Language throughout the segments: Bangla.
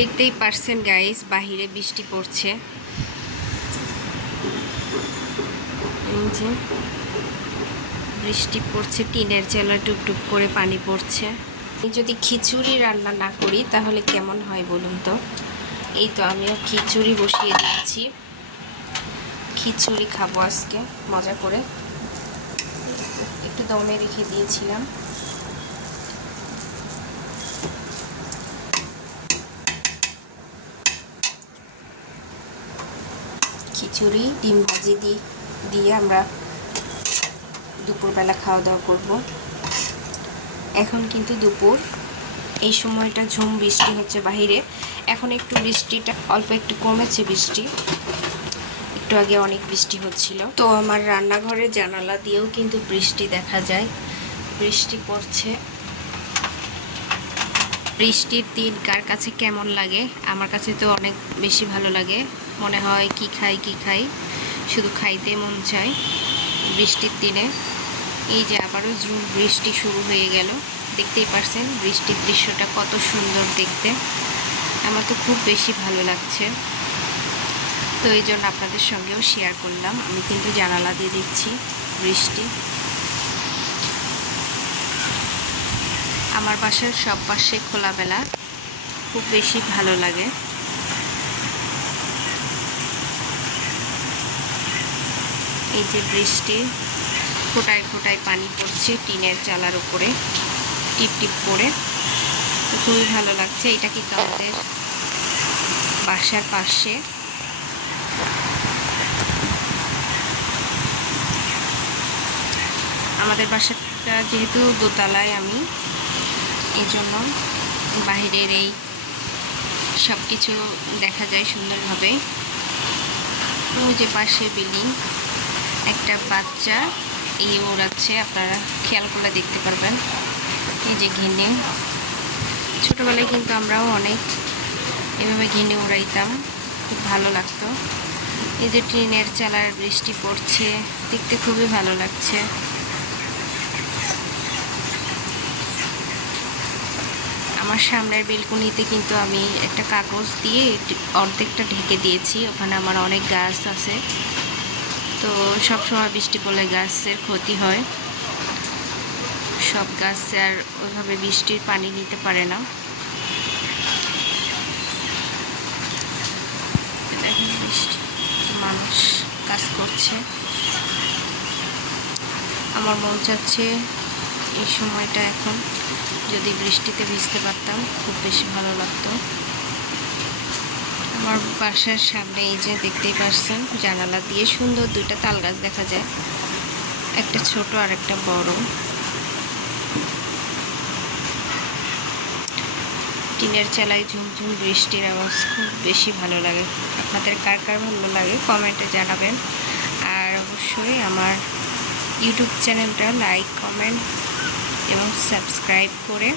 দেখতেই পারছেন গাইস বাহিরে বৃষ্টি পড়ছে। বৃষ্টি পড়ছে, টিনের চালা টুকটুক করে পানি পড়ছে। যদি খিচুড়ি রান্না না করি, তাহলে কেমন হয় বলুন তো? এই তো আমিও খিচুড়ি বসিয়ে দিচ্ছি খিচুড়ি খাব আজকে, মজা করে। একটু দমে রেখে দিয়েছিলাম। খিচুড়ি, ডিম ভাজি দিয়ে দিয়ে আমরা দুপুরবেলা খাওয়া দাওয়া করব। এখন কিন্তু দুপুর। এই সময়টা ঝুম বৃষ্টি হচ্ছে বাহিরে। এখন একটু বৃষ্টিটা, অল্প একটু কমেছে বৃষ্টি। একটু আগে অনেক বৃষ্টি হচ্ছিল। তো আমার রান্নাঘরের জানালা দিয়েও কিন্তু বৃষ্টি দেখা যায়। বৃষ্টি পড়ছে। বৃষ্টির দিন কার কাছে কেমন লাগে? আমার কাছে তো অনেক বেশি ভালো লাগে। মনে হয় কি খাই কি খাই। শুধু খাইতে মন চায় বৃষ্টির দিনে। এই যে আবারও ঝুম বৃষ্টি শুরু হয়ে গেল। দেখতেই পারছেন বৃষ্টির দৃশ্যটা কত সুন্দর দেখতে। আমার তো খুব বেশি ভালো লাগছে। তো এই জন্য আপনাদের সঙ্গেও শেয়ার করলাম। আমি কিন্তু জানালা দিয়ে দেখছি বৃষ্টি। আমার বাসার সব পাশে খোলাবেলা খুব বেশি ভালো লাগে। এই যে বৃষ্টি, ফোটায় ফোটায় পানি পড়ছে টিনের চালার উপরে, টিপ টিপ করে। খুবই ভালো লাগছে, এটা কিন্তু আমাদের বাসার পাশে। আমাদের বাসাটা যেহেতু দোতলায় আমি, এই জন্য বাহিরের এই সব কিছু দেখা যায় সুন্দরভাবে। ওই যে পাশে বিল্ডিং। একটা বাচ্চা, এই ওড়াচ্ছে, আপনারা খেয়াল করলে দেখতে পারবেন। এই যে ঘিনে ছোটোবেলায় কিন্তু আমরাও অনেক এভাবে ঘিনে উড়াইতাম খুব ভালো লাগতো। এই যে ট্রেনের চালার বৃষ্টি পড়ছে, দেখতে খুবই ভালো লাগছে। আমার সামনের বেলকুনিতে কিন্তু আমি একটা কাগজ দিয়ে অর্ধেকটা ঢেকে দিয়েছি, ওখানে আমার অনেক গাছ আছে। তো সব সময় বৃষ্টি পড়লে গাছের ক্ষতি হয়। সব গাছ আর ওইভাবে বৃষ্টির পানি নিতে পারে না। বৃষ্টি, মানুষ কাজ করছে। আমার মন চাচ্ছে এই সময়টা এখন যদি বৃষ্টিতে ভিজতে পারতাম, খুব বেশি ভালো লাগতো। আমার বাসার সামনে এই যে দেখতেই পারছেন, জানালা দিয়ে সুন্দর দুইটা তাল গাছ দেখা যায়। একটা ছোট আর একটা বড়। টিনের চালায় ঝুমঝুম বৃষ্টির আওয়াজ খুব বেশি ভালো লাগে। আপনাদের কার কার ভালো লাগে কমেন্টে জানাবেন। আর অবশ্যই আমার ইউটিউব চ্যানেলটা লাইক, কমেন্ট এবং সাবস্ক্রাইব করে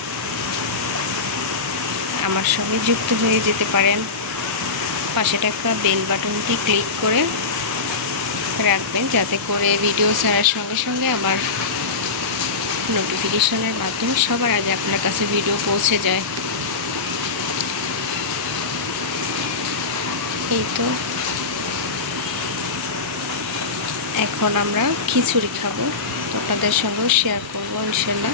আমার সঙ্গে যুক্ত হয়ে যেতে পারেন। পাশে একটা বেল বাটনটি ক্লিক করে রাখবেন যাতে করে ভিডিও ছাড়ার সঙ্গে সঙ্গে আমার নোটিফিকেশনের মাধ্যমে সবার আগে আপনার কাছে ভিডিও পৌঁছে যায়। এই তো। এখন আমরা খিচুড়ি খাব। আপনাদের সঙ্গেও শেয়ার করব, ইনশাল্লাহ।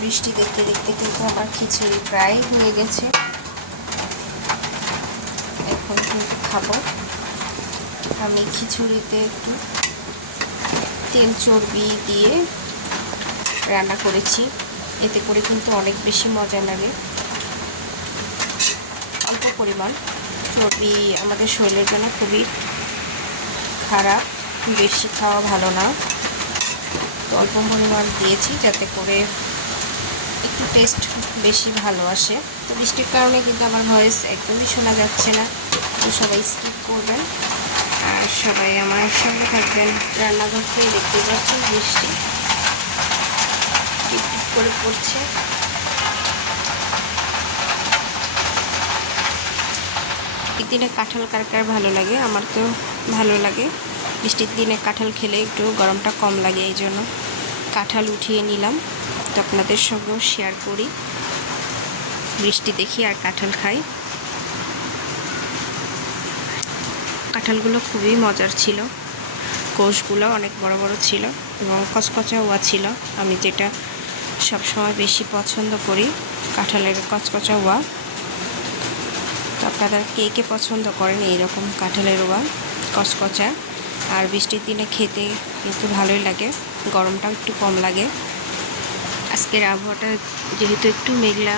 বৃষ্টি দেখতে দেখতে কিন্তু আমার খিচুড়ি প্রায় হয়ে গেছে এখন কিন্তু খাব আমি খিচুড়িতে একটু তেল চর্বি দিয়ে রান্না করেছি। এতে করে কিন্তু অনেক বেশি মজা লাগে। অল্প পরিমাণ। চর্বি আমাদের শরীরের জন্য খুবই খারাপ, বেশি খাওয়া ভালো না। তো অল্প পরিমাণ দিয়েছি যাতে করে একটু টেস্ট বেশি ভালো আসে। বৃষ্টির কারণে কিন্তু আমার ভয়েস একদমই শোনা যাচ্ছে না। তো সবাই স্কিপ করবেন। আর সবাই আমার সঙ্গে থাকবেন। রান্নাঘর থেকে দেখতে পাচ্ছেন বৃষ্টি। করে পড়ছে। এই দিনে কাঁঠাল কার কার ভালো লাগে? আমার তো ভালো লাগে। বৃষ্টির দিনে কাঁঠাল খেলে একটু গরমটা কম লাগে এই জন্য কাঁঠাল উঠিয়ে নিলাম। তো আপনাদের সঙ্গেও শেয়ার করি। বৃষ্টি দেখি আর কাঁঠাল খাই। কাঁঠালগুলো খুবই মজার ছিল। কোষগুলো অনেক বড় বড় ছিল এবং কচকচাওয়া ছিল। আমি যেটা সবসময় বেশি পছন্দ করি কাঁঠালের কচকচাওয়া। আপনারা কে কে পছন্দ করেন এইরকম কাঁঠালের ওয়া, কচকচা? আর বৃষ্টির দিনে খেতে কিন্তু ভালোই লাগে, গরমটাও একটু কম লাগে। আজকের আবহাওয়াটা যেহেতু একটু মেঘলা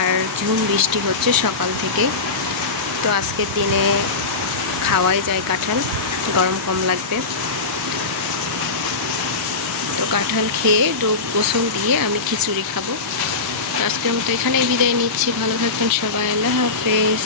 আর ঝুম বৃষ্টি হচ্ছে সকাল থেকে। তো আজকের দিনে খাওয়াই যায় কাঁঠাল, গরম কম লাগবে। তো কাঁঠাল খেয়ে ডোব গোসল দিয়ে আমি খিচুড়ি খাব। আজকের মতো এখানেই বিদায় নিচ্ছি। ভালো থাকবেন সবাই। আল্লাহ হাফেজ।